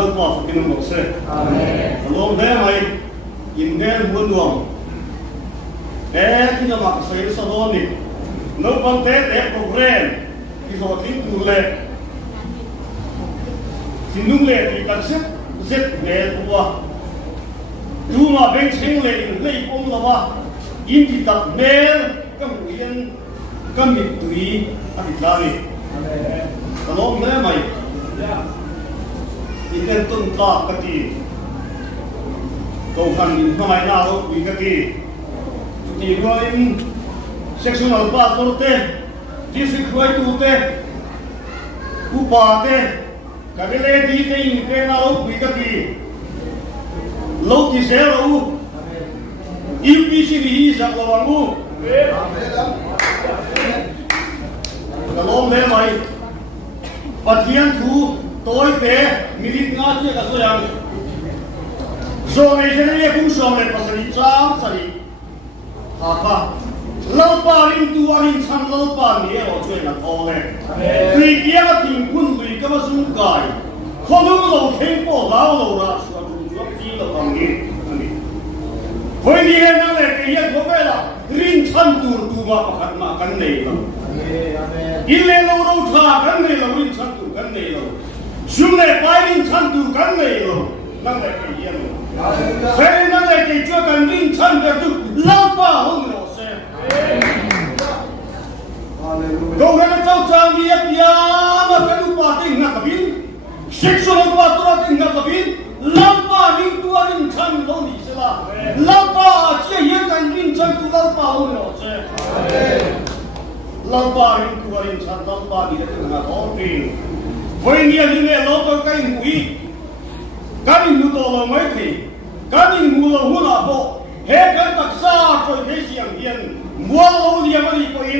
lâu qua phải kinh một xe lâu thế mày inngen buôn đường thế khi nào mặc sấy sao đó nè nấu bằng thế để program thì rồi tính đủ lệ thì nung lệ thì cần xếp xếp nghề của dù mà bên trên lệ lấy ông là ba in thì tập nghề các hội viên các miền tùy các thị gia này lâu thế mày inngen tuân ta cái gì cầu khăn mai nào bị cái gì thì rồi sexual passport district court tu upa cái lệ đi cái nào bị cái gì lâu thì sẽ lâu MUPC đi ra vào ngu cái lom thế mày bắt hiền thu tối thế milit ngã chia cả số yang rồi này sẽ lấy cũng xong này pasal chang sari taka lâu ba rin tu arin san lâu ba ni ở chuyện là to này tùy kia tình quân tùy cái mà sung cài không đúng lâu khen bỏ lão lâu ra suy nghĩ chuột chi là bằng gì với đi hết năng này thì hiện có vẻ là rin san tu mà cần này là in lên lâu đâu thà cần này là rin san tu cần này là xuống này phải rin san tu cần này là năng này thì hiện thế năng này thì chưa cần rin san để tu lâu ba không được kau kena tahu dia mà cái lúc ba tiếng ngắt kabin, sexual ba tua tiếng ngắt kabin, lampa ring tua ring chan lo ni sila, lampa chia hiền kan ring chan tu lampa lo ni ose, lampa ring tua ring chan lampa ni tiếng ngắt on ring, với nhiều như này lo tôi cái mũi, cái gì mua đồ lo mấy thì, cái gì mua lo mua là bộ, hết cái đặc sa rồi cái gì ăn hiền, mua lo gì mà đi coi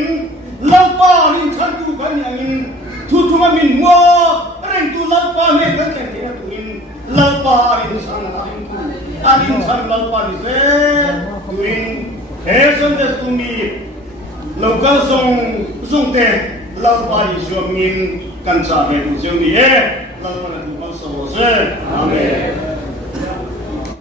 lampa rin chan tu kan yang thu mà mình mua ren tu lampa me kan kan dia tu in lampa rin san lampa ni se tu in he san des tu mi local song te lampa ni so min kan sa he tu so ni lampa na tu kan so se amen